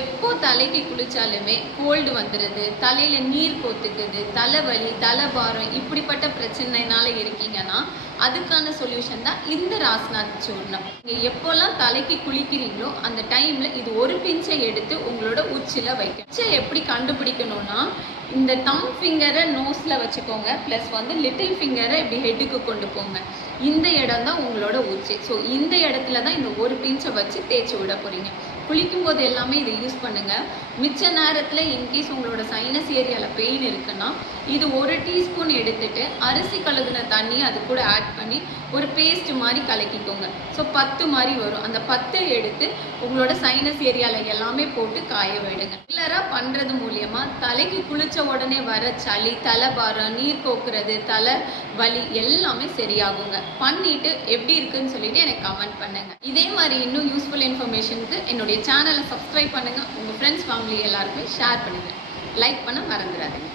எப்போ தலைக்கு குளிச்சாலுமே கோல்டு வந்துடுது, தலையில நீர் கோத்துக்குது, தலைவலி, தலைபாரம் இப்படிப்பட்ட பிரச்சனைனால இருக்கீங்கன்னா அதுக்கான சொல்யூஷன் தான் இந்த ராஸ்நாத் சூர்ணம். நீங்கள் எப்போல்லாம் தலைக்கு குளிக்கிறீங்களோ அந்த டைமில் இது ஒரு பிஞ்சை எடுத்து உங்களோட உச்சியில் வைக்கணும். உச்சை எப்படி கண்டுபிடிக்கணும்னா இந்த தம் ஃபிங்கரை நோஸில் வச்சுக்கோங்க, ப்ளஸ் லிட்டில் ஃபிங்கரை இப்படி ஹெட்டுக்கு கொண்டு போங்க. இந்த இடம் தான் உங்களோட உச்சி. ஸோ இந்த இடத்துல தான் இந்த ஒரு பிஞ்சை வச்சு தேய்ச்சி விட போகிறீங்க. குளிக்கும் போது எல்லாமே இதை யூஸ் பண்ணுங்கள். மிச்ச நேரத்தில் இன்கேஸ் உங்களோட சைனஸ் ஏரியாவில் பெயின் இருக்குன்னா இது ஒரு டீஸ்பூன் எடுத்துட்டு அரிசி கழுகுன தண்ணி அது கூட ஆட் பண்ணி ஒரு பேஸ்ட் மாதிரி கலக்கிக்கோங்க. ஸோ 10 மாதிரி வரும். அந்த 10 எடுத்து உங்களோட சைனஸ் ஏரியாவில் எல்லாமே போட்டு காய விடுங்க. ரெகுலராக பண்ணுறது மூலியமாக தலைக்கு குளிச்ச உடனே வர சளி, தலைபாரம், நீர் கோக்குறது, தலை வலி எல்லாமே சரியாகுங்க. பண்ணிட்டு எப்படி இருக்குன்னு சொல்லிட்டு எனக்கு கமெண்ட் பண்ணுங்க. இதே மாதிரி இன்னும் யூஸ்ஃபுல் இன்ஃபர்மேஷனுக்கு என்னுடைய சேனலை சப்ஸ்கிரைப் பண்ணுங்க. உங்கள் ஃப்ரெண்ட்ஸ் ஃபேமிலி எல்லாருக்குமே ஷேர் பண்ணுங்க. லைக் பண்ண மறந்துடாதீங்க.